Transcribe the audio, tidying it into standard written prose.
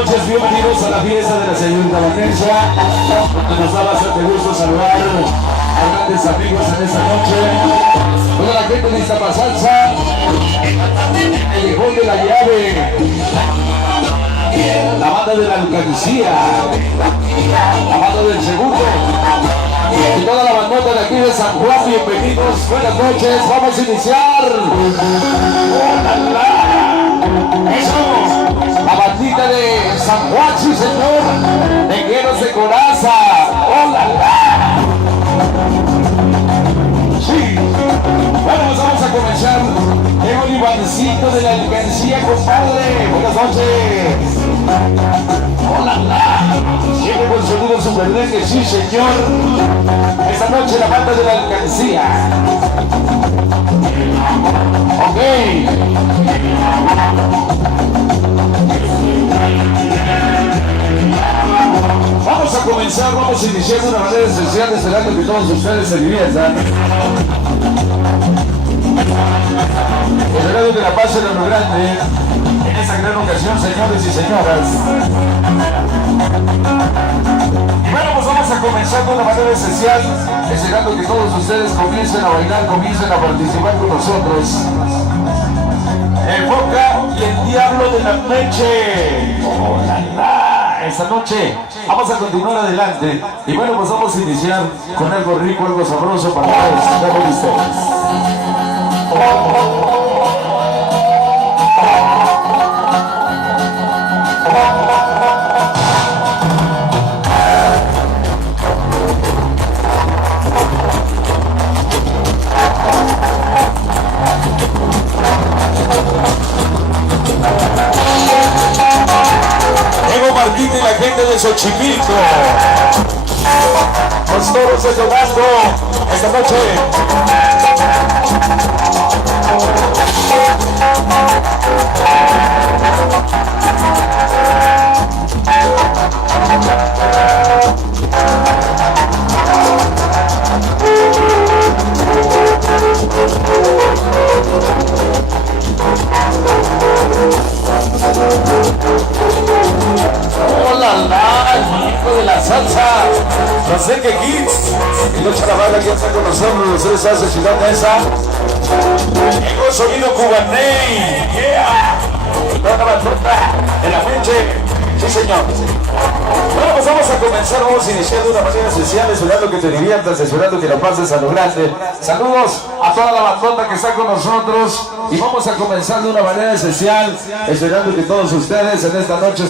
noches, bienvenidos a la fiesta de la señorita Valencia. Nos da bastante gusto saludar a grandes amigos en esta noche. Toda la gente de Iztapasalsa, el callejón de la llave, la banda de la alcancía, la banda del segundo y toda la bandota de aquí de San Juan. Bienvenidos, buenas noches, vamos a iniciar. Eso, la bandita de San Juan, sí señor, dengueros de coraza. ¡Hola! Sí, bueno, pues vamos a comenzar. Tengo el Ivancito de la alcancía, compadre. Buenas noches. ¡Hola! Siempre con Sonido Super Dengue, sí señor. Esta noche la banda de la alcancía. Ok. Vamos a comenzar, vamos a iniciar de una manera especial, esperando que todos ustedes se diviertan. Esperando que la pasen a lo grande en esta gran ocasión, señores y señoras. Y bueno, pues vamos a comenzar de una manera especial, esperando que todos ustedes comiencen a bailar, comiencen a participar con nosotros. El Boca y el Diablo de la Meche. ¡Hola! Esta noche vamos a continuar adelante. Y bueno, pues vamos a iniciar con algo rico, algo sabroso para todos ustedes. Martín y la gente de Xochimilco, los toros de Durango esta noche. De la salsa, no sé qué Kids, y los Charabaga que están con nosotros, ustedes hacen Ciudad Mesa, el Sonido Cubaney, toda la bandota de la Meche, sí señor. Bueno, pues vamos a comenzar, vamos a iniciar de una manera especial, esperando que te diviertas, esperando que la pases a lo grande. Saludos a toda la bandota que está con nosotros, y vamos a comenzar de una manera especial, esperando que todos ustedes en esta noche